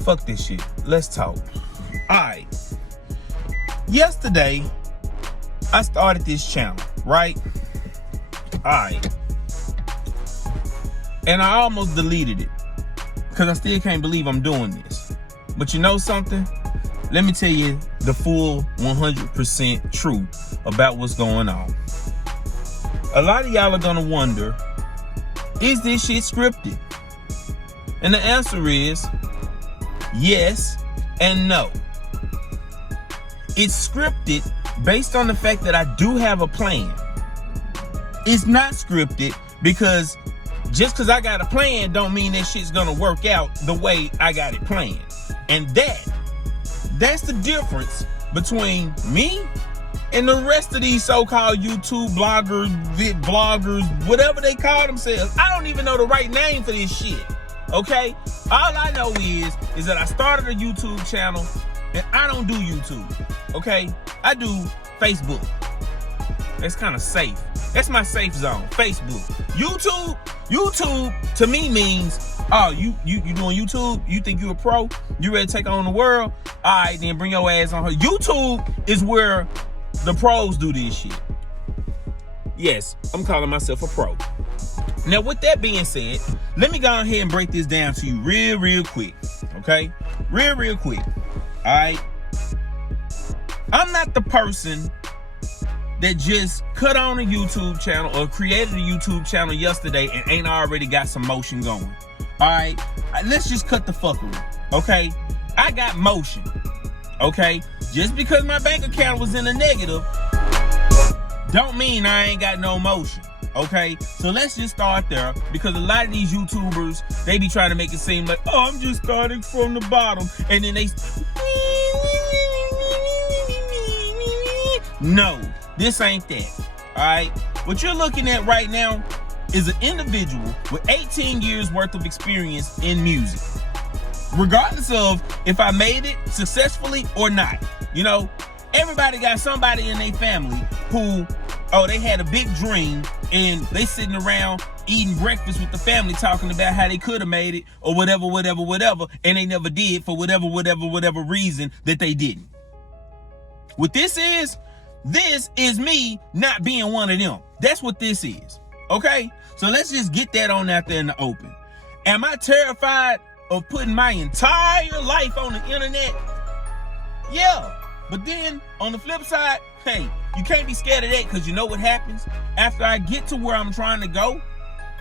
Fuck this shit. Let's talk. Alright. Yesterday, I started this channel, right? Alright. And I almost deleted it, because I still can't believe I'm doing this. But you know something? Let me tell you the full 100% truth about what's going on. A lot of y'all are gonna wonder, is this shit scripted? And the answer is yes and no. It's scripted based on the fact that I do have a plan. It's not scripted because just because I got a plan don't mean that shit's gonna work out the way I got it planned. And that's the difference between me and the rest of these so-called YouTube bloggers, vid bloggers, whatever they call themselves. I don't even know the right name for this shit, okay? All I know is that I started a YouTube channel and I don't do YouTube, okay? I do Facebook. That's kind of safe. That's my safe zone, Facebook. YouTube to me means, oh, you doing YouTube? You think you a pro? You ready to take on the world? All right, then bring your ass on her. YouTube is where the pros do this shit. Yes, I'm calling myself a pro. Now, with that being said, let me go ahead and break this down to you real quick, okay? Real quick, all right? I'm not the person that just cut on a YouTube channel or created a YouTube channel yesterday and ain't already got some motion going. All right, let's just cut the fuckery, okay? I got motion, okay? Just because my bank account was in the negative don't mean I ain't got no motion, okay? So let's just start there, because a lot of these YouTubers, they be trying to make it seem like, oh, I'm just starting from the bottom, and then they no. This ain't that, all right? What you're looking at right now is an individual with 18 years worth of experience in music. Regardless of if I made it successfully or not. You know, everybody got somebody in their family who, oh, they had a big dream and they sitting around eating breakfast with the family talking about how they could have made it or whatever, and they never did for whatever reason that they didn't. What this is me not being one of them. That's what this is, okay? So let's just get that on out there in the open. Am I terrified of putting my entire life on the internet? Yeah, but then on the flip side, hey, you can't be scared of that, because you know what happens? After I get to where I'm trying to go,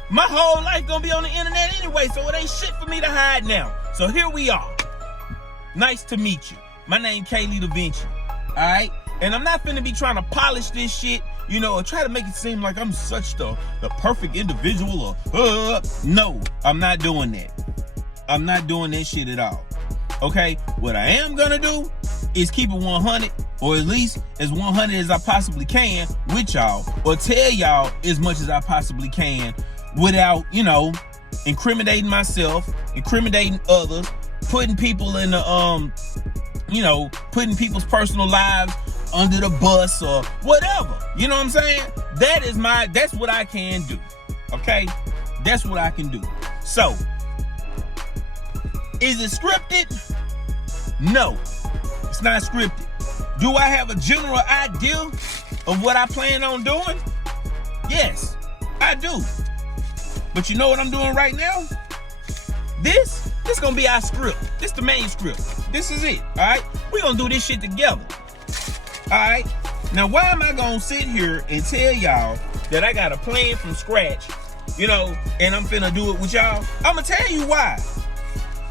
my whole life gonna be on the internet anyway, so it ain't shit for me to hide now. So here we are. Nice to meet you. My name DaVincci, all right? And I'm not finna be trying to polish this shit, you know, or try to make it seem like I'm such the perfect individual or, no, I'm not doing that. I'm not doing that shit at all, okay? What I am gonna do is keep it 100, or at least as 100 as I possibly can with y'all, or tell y'all as much as I possibly can without, you know, incriminating myself, incriminating others, putting people in the, you know, putting people's personal lives under the bus or whatever. You know what I'm saying? That's what I can do. Okay? That's what I can do. So, is it scripted? No, it's not scripted. Do I have a general idea of what I plan on doing? Yes, I do. But you know what I'm doing right now? This gonna be our script. This the main script. This is it, all right? We're gonna do this shit together, all right? Now, why am I gonna sit here and tell y'all that I got a plan from scratch, you know, and I'm finna do it with y'all? I'm gonna tell you why.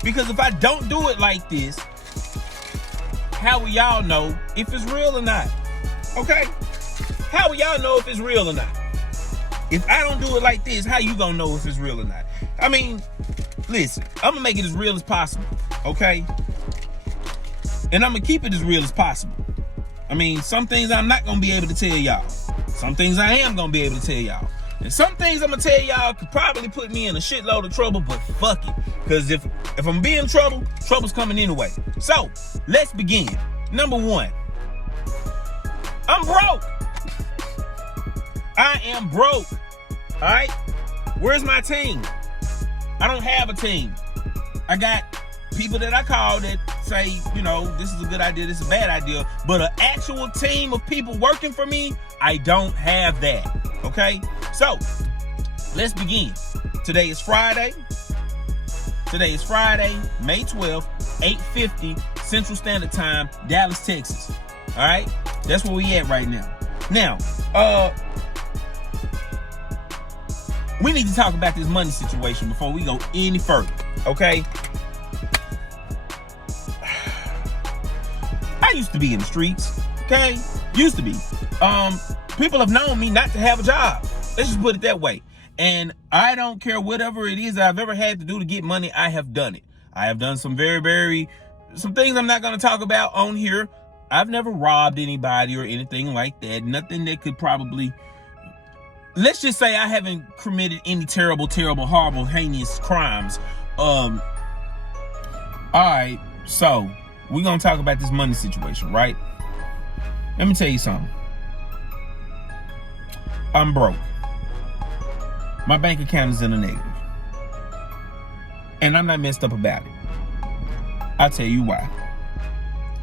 Because if I don't do it like this, how will y'all know if it's real or not? Okay? How will y'all know if it's real or not? If I don't do it like this, how you gonna know if it's real or not? I mean, listen, I'm gonna make it as real as possible, okay? And I'm gonna keep it as real as possible. I mean, some things I'm not gonna be able to tell y'all. Some things I am gonna be able to tell y'all. And some things I'm gonna tell y'all could probably put me in a shitload of trouble, but fuck it. Because if I'm being in trouble, trouble's coming anyway. So, let's begin. Number one, I'm broke. I am broke. All right? Where's my team? I don't have a team. I got people that I call that say, you know, this is a good idea, this is a bad idea, but an actual team of people working for me, I don't have that, okay? So, let's begin. Today is Friday, May 12th, 8:50 Central Standard Time, Dallas, Texas. All right? That's where we at right now. Now, we need to talk about this money situation before we go any further, okay? I used to be in the streets, okay? Used to be. People have known me not to have a job. Let's just put it that way. And I don't care whatever it is I've ever had to do to get money, I have done it. I have done some some things I'm not going to talk about on here. I've never robbed anybody or anything like that. Nothing that could probably, let's just say I haven't committed any terrible, horrible, heinous crimes. All right, so we're going to talk about this money situation, right? Let me tell you something. I'm broke. My bank account is in the negative. And I'm not messed up about it. I'll tell you why.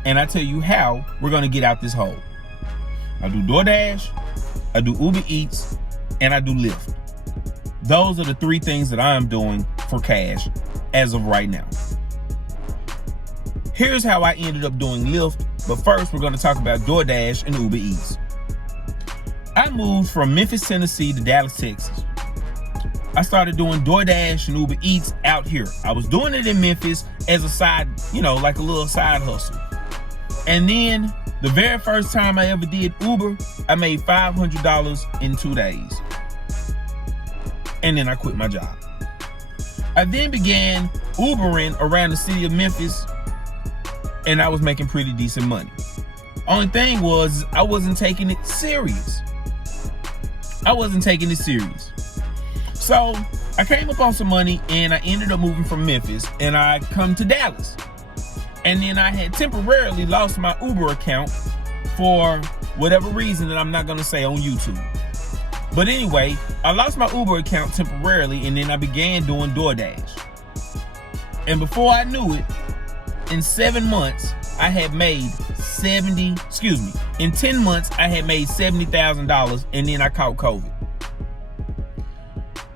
And I'll tell you how we're going to get out this hole. I do DoorDash, I do Uber Eats, and I do Lyft. Those are the three things that I am doing for cash as of right now. Here's how I ended up doing Lyft, but first we're going to talk about DoorDash and Uber Eats. I moved from Memphis, Tennessee to Dallas, Texas. I started doing DoorDash and Uber Eats out here. I was doing it in Memphis as a side, like a little side hustle. And then the very first time I ever did Uber, I made $500 in 2 days. And then I quit my job. I then began Ubering around the city of Memphis, and I was making pretty decent money. Only thing was, I wasn't taking it serious. So I came up on some money and I ended up moving from Memphis and I come to Dallas. And then I had temporarily lost my Uber account for whatever reason that I'm not going to say on YouTube. But anyway, I lost my Uber account temporarily and then I began doing DoorDash. And before I knew it, in 7 months, I had made in 10 months, I had made $70,000 and then I caught COVID.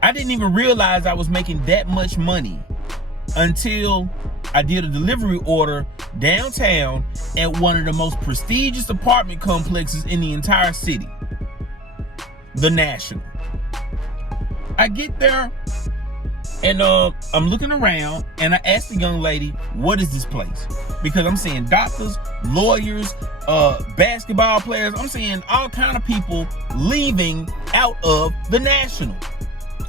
I didn't even realize I was making that much money until I did a delivery order downtown at one of the most prestigious apartment complexes in the entire city, the National. I get there and I'm looking around and I asked the young lady, what is this place? Because I'm seeing doctors, lawyers, basketball players. I'm seeing all kind of people leaving out of the National.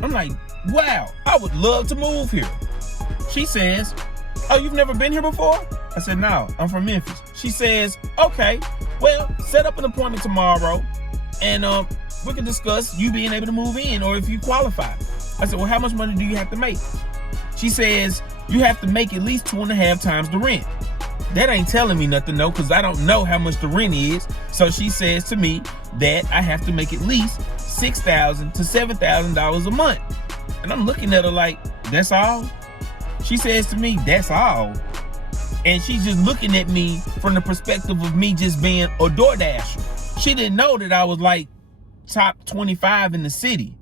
I'm like, wow, I would love to move here. She says, oh, you've never been here before? I said, no, I'm from Memphis. She says, okay, well, set up an appointment tomorrow and we can discuss you being able to move in or if you qualify. I said, well, how much money do you have to make? She says, you have to make at least 2.5 times the rent. That ain't telling me nothing, though, because I don't know how much the rent is. So she says to me that I have to make at least $6,000 to $7,000 a month. And I'm looking at her like, that's all? She says to me, that's all. And she's just looking at me from the perspective of me just being a DoorDasher. She didn't know that I was like top 25 in the city.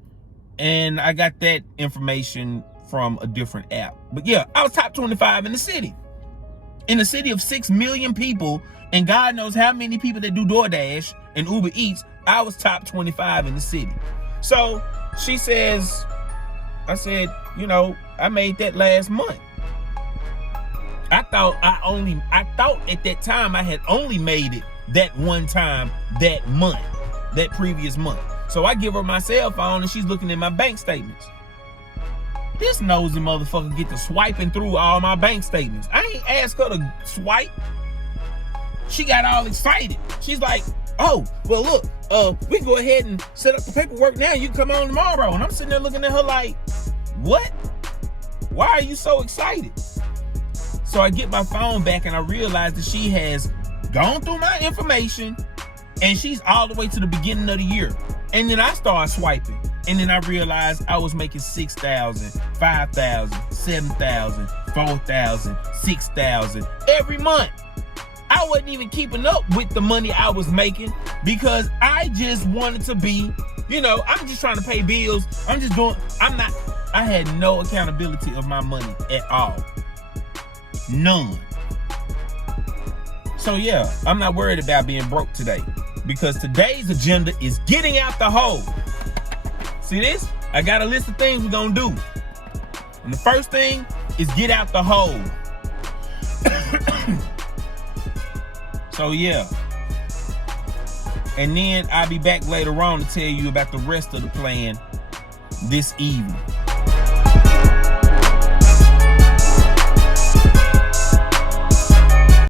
And I got that information from a different app. But yeah, I was top 25 in the city. In a city of 6 million people, and God knows how many people that do DoorDash and Uber Eats, I was top 25 in the city. So she says, I said, I made that last month. I thought at that time I had only made it that one time that month, that previous month. So I give her my cell phone and she's looking at my bank statements. This nosy motherfucker get to swiping through all my bank statements. I ain't asked her to swipe. She got all excited. She's like, oh, well, look, we can go ahead and set up the paperwork now. You can come on tomorrow. And I'm sitting there looking at her like, what? Why are you so excited? So I get my phone back and I realize that she has gone through my information and she's all the way to the beginning of the year. And then I started swiping. And then I realized I was making $6,000, $5,000, $7,000, $4,000, $6,000 every month. I wasn't even keeping up with the money I was making because I just wanted to be, I'm just trying to pay bills. I had no accountability of my money at all. None. So yeah, I'm not worried about being broke today because today's agenda is getting out the hole. See this? I got a list of things we're gonna do. And the first thing is get out the hole. So yeah. And then I'll be back later on to tell you about the rest of the plan this evening.